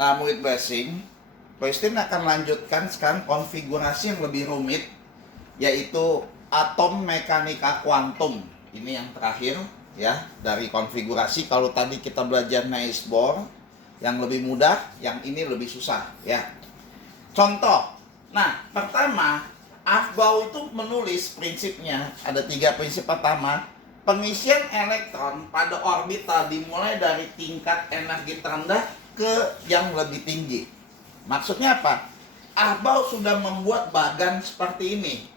Nah, murid Blessing, Christine akan lanjutkan sekarang konfigurasi yang lebih rumit, yaitu atom mekanika kuantum. Ini yang terakhir ya dari konfigurasi. Kalau tadi kita belajar Niels Bohr, yang lebih mudah, yang ini lebih susah ya. Contoh. Nah, pertama, Aufbau itu menulis prinsipnya. Ada 3 prinsip pertama. Pengisian elektron pada orbital dimulai dari tingkat energi terendah ke yang lebih tinggi. Maksudnya apa? Aufbau sudah membuat bagan seperti ini.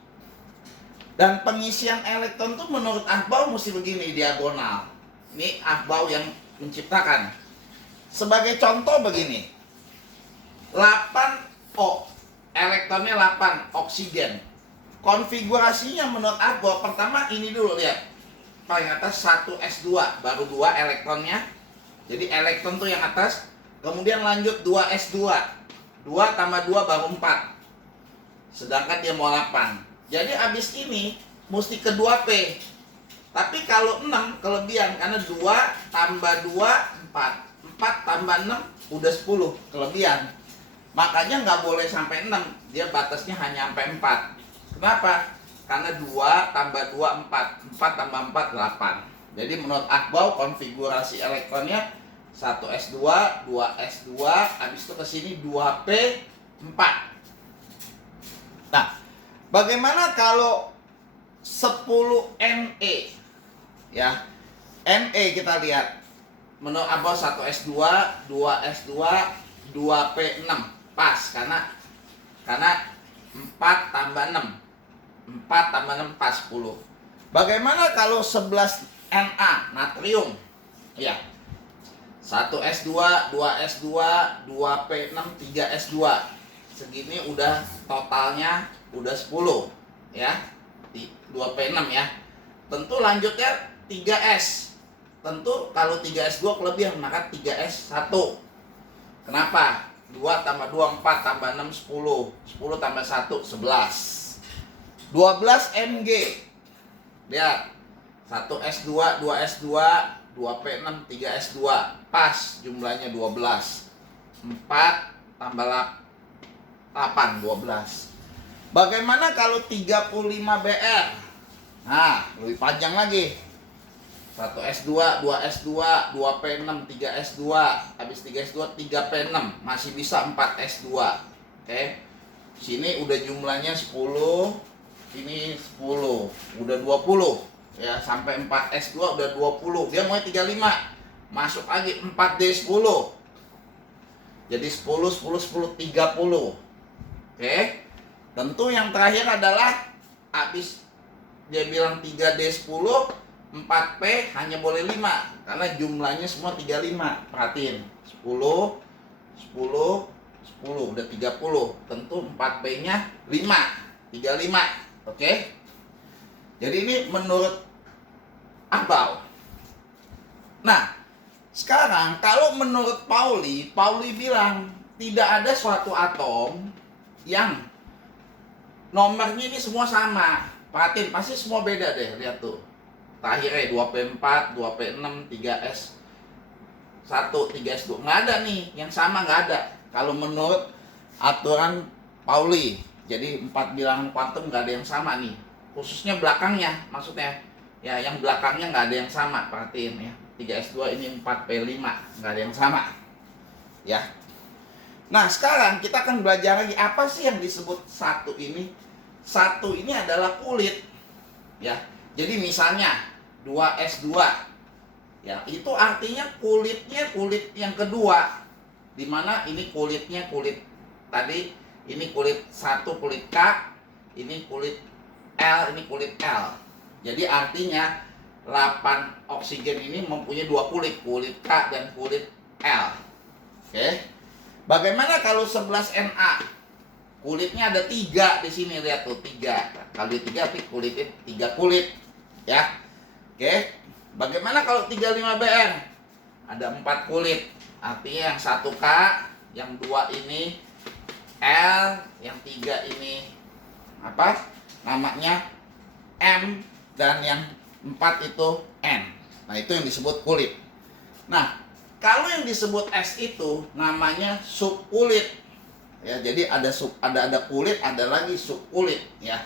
Dan pengisian elektron itu menurut Aufbau mesti begini, diagonal. Ini Aufbau yang menciptakan. Sebagai contoh begini. 8O, elektronnya 8, oksigen. Konfigurasinya menurut Aufbau, pertama ini dulu, lihat. Paling atas 1s2, baru 2 elektronnya. Jadi elektron tuh yang atas. Kemudian lanjut 2s2, 2 tambah 2 baru 4. Sedangkan dia mau 8. Jadi abis ini mesti ke 2p. Tapi kalau 6 kelebihan, karena 2 tambah 2 4, 4 tambah 6 udah 10 kelebihan. Makanya nggak boleh sampai 6, dia batasnya hanya sampai 4. Kenapa? Karena 2 tambah 2 4, 4 tambah 4 8. Jadi menurut Aufbau konfigurasi elektronnya 1s2, 2s2, habis itu ke sini 2p 4. Nah, bagaimana kalau 10Ne? Ya. Ne kita lihat. Menurut Aufbau 1s2, 2s2, 2p6. Pas karena 4 tambah 6. 4 tambah 6 pas 10. Bagaimana kalau 11Na natrium? Ya. 1s2, 2s2, 2p6, 3s2. Segini udah totalnya udah 10 ya. 2p6 ya. Tentu lanjutnya 3s. Tentu kalau 3s2 kelebihan maka 3s1. Kenapa? 2 tambah 2 4 tambah 6 10. 10 tambah 1 11. 12 Mg. Lihat. 1s2, 2s2, 2p6, 3s2. Pas jumlahnya 12. 4 tambah 8 12. Bagaimana kalau 35 Br? Nah, lebih panjang lagi. 1s2, 2s2, 2p6, 3s2. Habis 3s2, 3p6. Masih bisa 4s2. Oke. Sini udah jumlahnya 10. Ini 10, udah 20 ya, sampai 4s2 udah 20. Dia mau 35, masuk lagi 4d10. Jadi 10 10 10 30. Oke. Tentu yang terakhir adalah habis dia bilang 3d10, 4p hanya boleh 5 karena jumlahnya semua 35. Perhatiin, 10 10 10 udah 30. Tentu 4p-nya 5, 35. Oke. Jadi ini menurut Aufbau. Nah, sekarang kalau menurut Pauli bilang tidak ada suatu atom yang nomornya ini semua sama. Perhatiin, pasti semua beda deh, lihat tuh. Terakhirnya 2p4, 2p6, 3s1, 3s2. Nggak ada nih, yang sama nggak ada. Kalau menurut aturan Pauli. Jadi 4 bilangan kuantum nggak ada yang sama nih. Khususnya belakangnya, maksudnya. Ya, yang belakangnya nggak ada yang sama, perhatiin ya. 3s2 ini 4p5, nggak ada yang sama. Ya. Nah, sekarang kita akan belajar lagi apa sih yang disebut satu ini. Satu ini adalah kulit. Ya. Jadi misalnya 2s2. Ya, itu artinya kulitnya kulit yang kedua. Dimana ini kulitnya kulit tadi. Ini kulit 1 kulit K, ini kulit L, ini kulit L. Jadi artinya 8 oksigen ini mempunyai 2 kulit, kulit K dan kulit L. Oke. Bagaimana kalau 11Na? Kulitnya ada 3 di sini, lihat tuh 3. Kali 3 arti kulitnya 3 kulit, ya. Oke. Bagaimana kalau 35Br? Ada 4 kulit. Artinya yang 1K, yang 2 ini L, yang 3 ini apa namanya M, dan yang 4 itu N. Nah, itu yang disebut kulit. Nah, Kalau yang disebut es itu namanya subkulit. Ya, jadi ada kulit, ada lagi subkulit ya.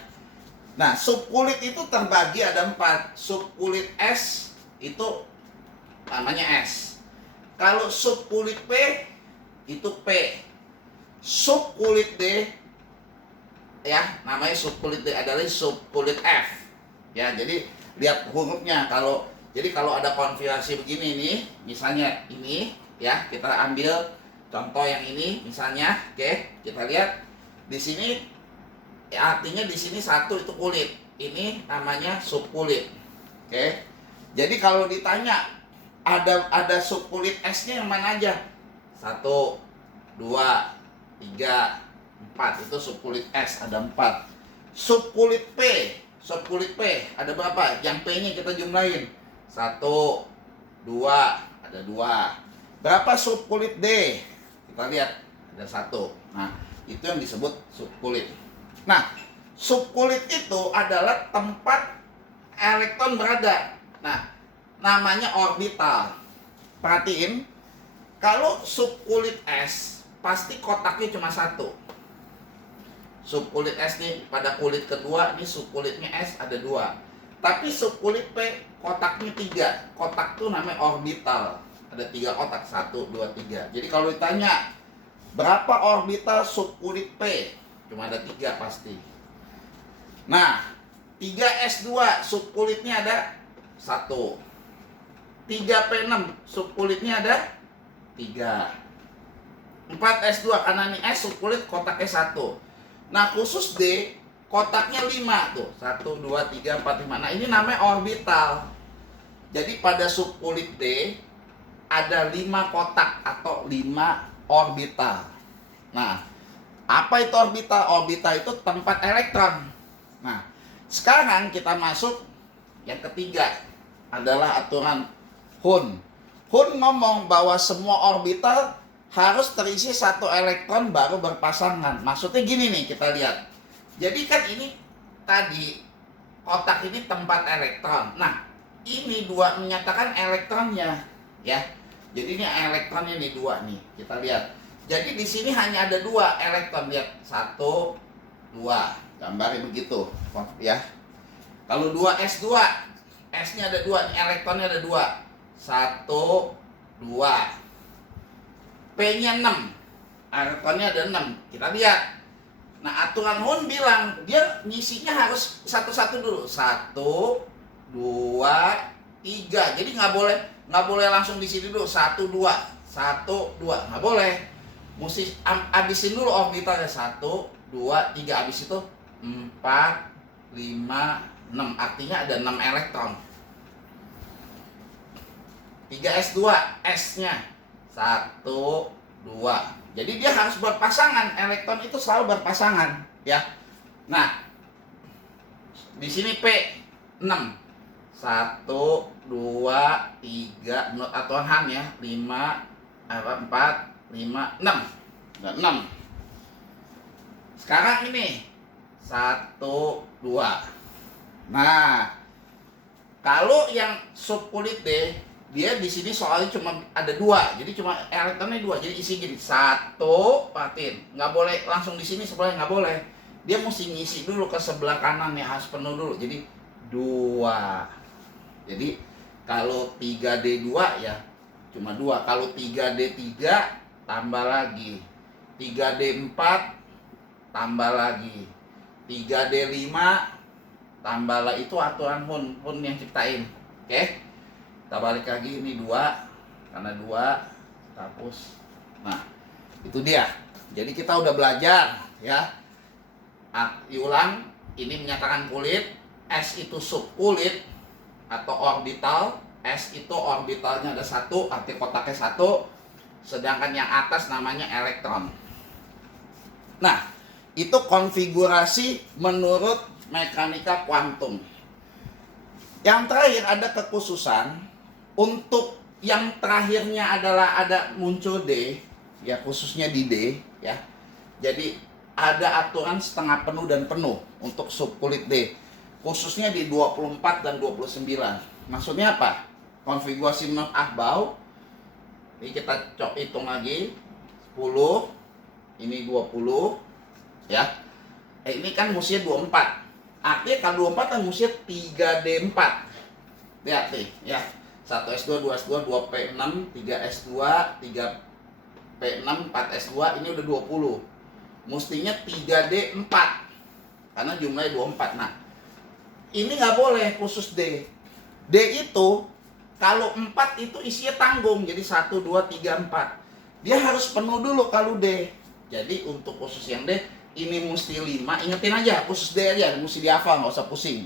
Nah, subkulit itu terbagi ada 4. Subkulit es itu namanya es. Kalau subkulit P itu P. Subkulit D ya, namanya subkulit D, adalah subkulit F. Ya, jadi lihat hurufnya. Kalau ada konfigurasi begini nih, misalnya ini ya, kita ambil contoh yang ini misalnya, oke, kita lihat di sini ya, artinya di sini satu itu kulit, ini namanya subkulit, oke. Jadi kalau ditanya ada subkulit esnya yang mana aja? 1, 2, 3, 4 itu subkulit es, ada 4. Subkulit P ada berapa? Yang P-nya kita jumlahin. 1, 2, ada 2. Berapa subkulit D? Kita lihat, ada 1. Nah, itu yang disebut subkulit. Nah, subkulit itu adalah tempat elektron berada. Nah, namanya orbital. Perhatiin, kalau subkulit S pasti kotaknya cuma 1. Subkulit S nih, pada kulit kedua ini subkulitnya S ada 2. Tapi subkulit P kotaknya 3. Kotak itu namanya orbital. Ada 3 kotak, 1, 2, 3. Jadi kalau ditanya berapa orbital subkulit P, cuma ada 3 pasti. Nah, 3S2 subkulitnya ada 1. 3P6 subkulitnya ada 3. 4S2 karena ini S subkulit kotaknya 1. Nah, khusus D kotaknya 5 tuh. 1, 2, 3, 4, 5. Nah, ini namanya orbital. Jadi pada subkulit D ada 5 kotak atau 5 orbital. Nah, apa itu orbital? Orbital itu tempat elektron. Nah, sekarang kita masuk yang ketiga, adalah aturan Hund. Hund ngomong bahwa semua orbital harus terisi 1 elektron baru berpasangan. Maksudnya gini nih, kita lihat. Jadi kan ini tadi kotak ini tempat elektron. Nah, ini 2 menyatakan elektronnya ya. Jadi ini elektronnya nih 2 nih. Kita lihat. Jadi di sini hanya ada 2 elektron, lihat. 1, 2. Gambarnya begitu ya. Kalau 2S2, S-nya ada 2, elektronnya ada 2. 1, 2. P-nya 6. Elektronnya ada 6. Kita lihat. Nah, aturan Hund bilang dia ngisinya harus satu-satu dulu. 1, 2, 3. Jadi nggak boleh langsung di sini dulu. 1, 2, 1, 2. Nggak boleh. Mesti abisin dulu orbitalnya. 1, 2, 3. Abis itu 4, 5, 6. Artinya ada 6 elektron. 3S2, S-nya 1, 2. Jadi dia harus berpasangan, elektron itu selalu berpasangan, ya. Nah, di sini P 6. 1, 2, 3, menurut aturan Han ya, 5, 4, 5, 6. Ada 6. Sekarang ini 1, 2. Nah, kalau yang subkulit D, dia di sini soalnya cuma ada 2, jadi cuma elektronnya 2, jadi isi gini 1, perhatiin, nggak boleh langsung di sini sebelahnya, nggak boleh, dia mesti ngisi dulu ke sebelah kanan ya, harus penuh dulu, jadi 2. Jadi kalau 3D2 ya cuma 2, kalau 3D3 tambah lagi, 3D4 tambah lagi, 3D5 tambah lagi. Itu aturan Hund yang ciptain. Oke? Kita balik lagi, ini 2, karena 2 kita hapus. Nah, itu dia. Jadi kita udah belajar ya. Diulang, ini menyatakan kulit, S itu subkulit atau orbital. S itu orbitalnya ada 1, arti kotaknya 1, sedangkan yang atas namanya elektron. Nah, itu konfigurasi menurut mekanika kuantum. Yang terakhir ada kekhususan. Untuk yang terakhirnya adalah ada muncul D, ya khususnya di D, ya. Jadi ada aturan setengah penuh dan penuh untuk subkulit D, khususnya di 24 dan 29. Maksudnya apa? Konfigurasi menurut Ahbau, Ini kita hitung lagi. 10, ini 20, ya. Ini kan musia 24. Artinya kalau 24 kan musia 3D4. Lihat nih, ya. 1S2, 2S2, 2P6, 3S2, 3P6, 4S2, ini udah 20. Mestinya 3D4. Karena jumlahnya 24. Nah, ini nggak boleh khusus D. D itu kalau 4 itu isinya tanggung, jadi 1, 2, 3, 4. Dia harus penuh dulu kalau D. Jadi untuk khusus yang D, ini mesti 5. Ingetin aja, khusus D aja, mesti dihafal, nggak usah pusing.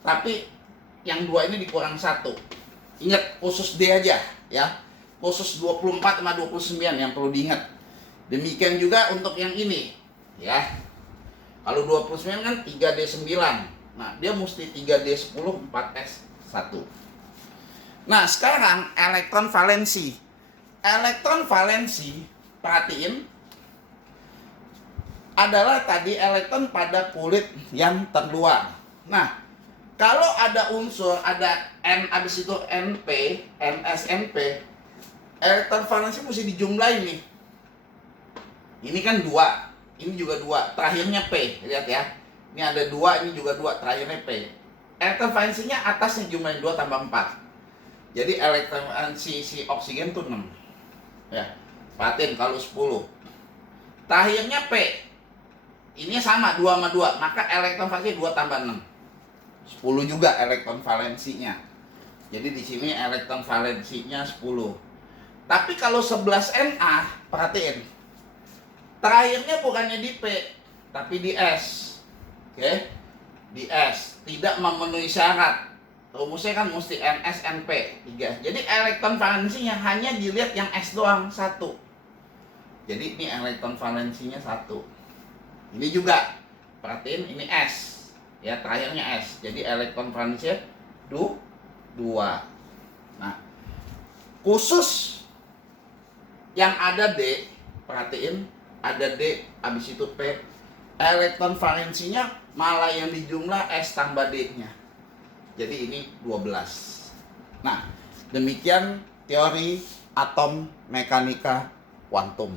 Tapi yang 2 ini dikurang 1. Ingat, khusus D aja, ya. Khusus 24 sama 29 yang perlu diingat. Demikian juga untuk yang ini, ya. Kalau 29 kan 3D9. Nah, dia mesti 3D10, 4S1. Nah, sekarang elektron valensi. Elektron valensi, perhatiin, adalah tadi elektron pada kulit yang terluar. Nah, kalau ada unsur, ada N, habis itu NP, NSNP, elektron valensi mesti dijumlahin nih. Ini kan 2, ini juga 2, terakhirnya P, lihat ya. Ini ada 2, ini juga 2, terakhirnya P. Elektron valensinya atasnya jumlahin 2 tambah 4. Jadi elektron valensi si oksigen tuh 6. Ya, perhatiin kalau 10. Terakhirnya P. Ini sama 2 sama 2, maka elektron valensi 2 tambah 6. 10 juga elektron valensinya. Jadi di sini elektron valensinya 10. Tapi kalau 11 Na, perhatiin. Terakhirnya bukannya di P, tapi di S. Oke? Di S. Tidak memenuhi syarat. Rumusnya kan mesti NSNP 3. Jadi elektron valensinya hanya dilihat yang S doang, 1. Jadi ini elektron valensinya 1. Ini juga. Perhatiin ini S. Ya, terakhirnya S. Jadi elektron valensinya 2. Nah, khusus yang ada D, perhatiin ada D, habis itu P. Elektron valensinya malah yang dijumlah S tambah D-nya. Jadi ini 12. Nah, demikian teori atom mekanika kuantum.